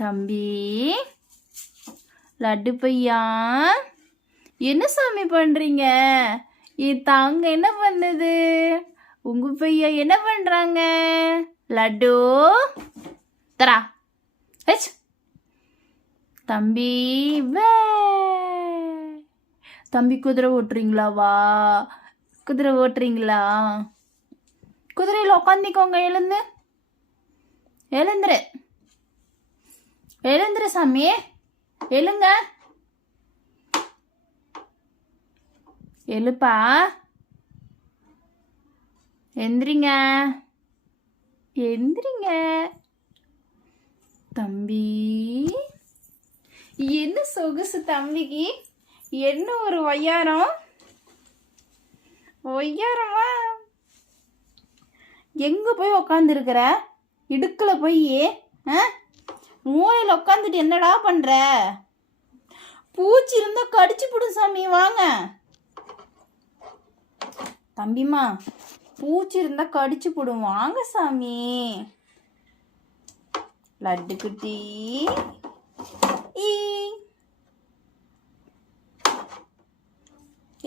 தம்பி லட்டு பையா, என்ன சாமி பண்றீங்க? தாங்க என்ன பண்ணுது? உங்க பையா என்ன பண்றாங்க? லட்டு தரா தம்பி வே. தம்பி குதிரை ஓட்டுறீங்களா? வா, குதிரை ஓட்டுறீங்களா? குதிரையில் உட்காந்துக்கோங்க. எழுந்துரு எழுந்துரு சாமி, எழுங்க. எழுப்பா, எந்திரிங்க எந்திரிங்க. தம்பி என்ன சொகுசு தம்பிக்கு? என்ன ஒரு ஒய்யாரமா? எங்க போய் உக்காந்துருக்கிற? இடுக்கல போய் மூளையில் உட்காந்துட்டு என்னடா பண்ற? பூச்சி இருந்தா கடிச்சு போடும் சாமி. வாங்க தம்பிமா, பூச்சி இருந்தா கடிச்சு போடும். வாங்க சாமி. லட்டு குட்டி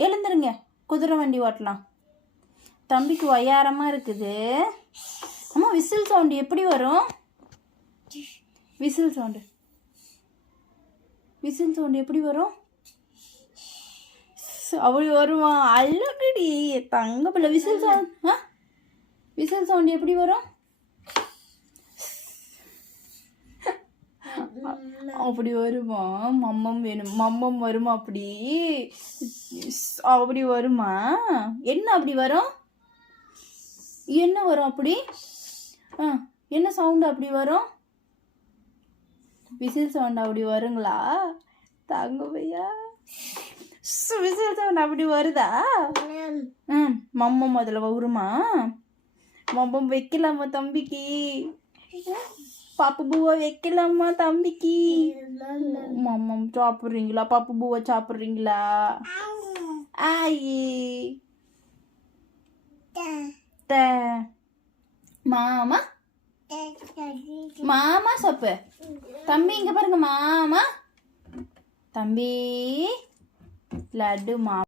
எழுந்துருங்க, குதிரை வண்டி ஓட்டலாம். தம்பிக்கு ஒய்யாரமா இருக்குது. அம்மா, விசில் சவுண்டு எப்படி வரும்? விசில் சவுண்டு எப்படி வரும்? அப்படி வருமா? அழகுடி தங்க பிள்ளை. விசில் சவுண்ட் எப்படி வரும்? அப்படி வருமா? மம்மம் வேணும். மம்மம் வருமா? அப்படி வருமா? என்ன அப்படி வரும்? என்ன வரும் அப்படி? என்ன சவுண்டு அப்படி வரும்? விசில் சவுண்ட் அப்படி வருங்களா? தாங்க பையா, விசில் சவுண்ட் அப்படி வருதா? மம்மம் அதில் வருமா? மம்மம் வைக்கலாமா தம்பிக்கு? பாப்பு பூவை வைக்கலாமா தம்பிக்கு? மம்மம் சாப்பிட்றீங்களா? பாப்பு பூவை சாப்பிட்றீங்களா? மாமா மாமா சொப்பு. தம்பி இங்க பாருங்க. மாமா தம்பி லட்டு மாமா.